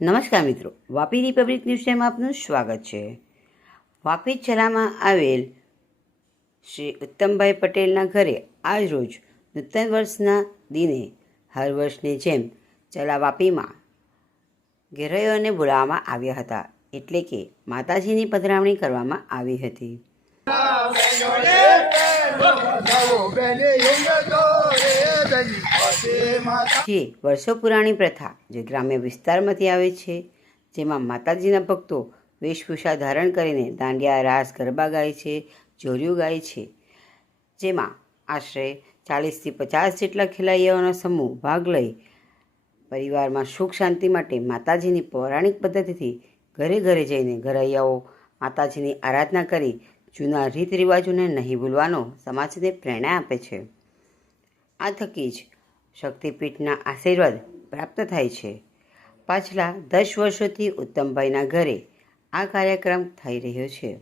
નમસ્કાર મિત્રો, Vapi Republic news time આપનું સ્વાગત છે. વાપી જિલ્લામાં આવેલ શ્રી ઉત્તમભાઈ પટેલના ઘરે આજ રોજ નૂતન વર્ષના દિને હર વર્ષની જેમ ચલા વાપીમાં ઘેરૈયોને બોલાવવામાં આવ્યા હતા. એટલે કે માતાજીની પધરાવણી કરવામાં આવી હતી. જે વર્ષો પુરાણી પ્રથા જે ગ્રામ્ય વિસ્તારમાંથી આવે છે, જેમાં માતાજીના ભક્તો વેશભૂષા ધારણ કરીને દાંડિયા, રાસ, ગરબા ગાય છે જોરિયું ગાય છે. જેમાં આશરે ચાલીસથી પચાસ જેટલા ખેલૈયાઓનો સમૂહ ભાગ લઈ પરિવારમાં સુખ શાંતિ માટે માતાજીની પૌરાણિક પદ્ધતિથી ઘરે ઘરે જઈને ઘરૈયાઓ માતાજીની આરાધના કરી જૂના રીત રિવાજોને નહીં ભૂલવાનો સમાજને પ્રેરણા આપે છે. આ થકી જ શક્તિપીઠના આશીર્વાદ પ્રાપ્ત થાય છે. પાછલા દસ વર્ષોથી ઉત્તમભાઈના ઘરે આ કાર્યક્રમ થઈ રહ્યો છે.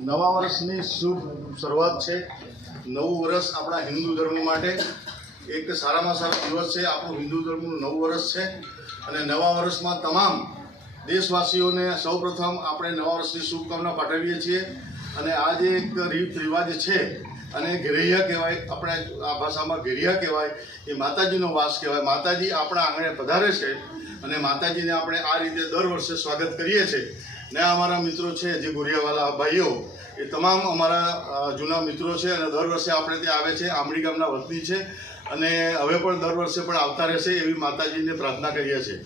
નવા વર્ષની શુભ શરૂઆત છે. નવું વર્ષ આપણા હિન્દુ ધર્મ માટે એક સારામાં સારો દિવસ છે. આપણું હિન્દુ ધર્મનું નવું વર્ષ છે. અને નવા વર્ષમાં તમામ દેશવાસીઓને સૌપ્રથમ આપણે નવા વર્ષની શુભકામના પાઠવીએ છીએ. અને આ જે એક રીત રિવાજ છે અને ઘેરિયા કહેવાય, આપણે આ ભાષામાં ઘેરિયા કહેવાય, એ માતાજીનો વાસ કહેવાય. માતાજી આપણા આંગણે પધારે છે. અને માતાજીને આપણે આ રીતે દર વર્ષે સ્વાગત કરીએ છીએ. ને અમારા મિત્રો છે, જે ગુરિયાવાલા ભાઈઓ, એ તમામ અમારા જૂના મિત્રો છે અને દર વર્ષે આપણે ત્યાં આવે છે. આમડી ગામના વતની છે અને હવે પણ દર વર્ષે પણ આવતા રહેશે એવી માતાજીને પ્રાર્થના કરીએ છીએ.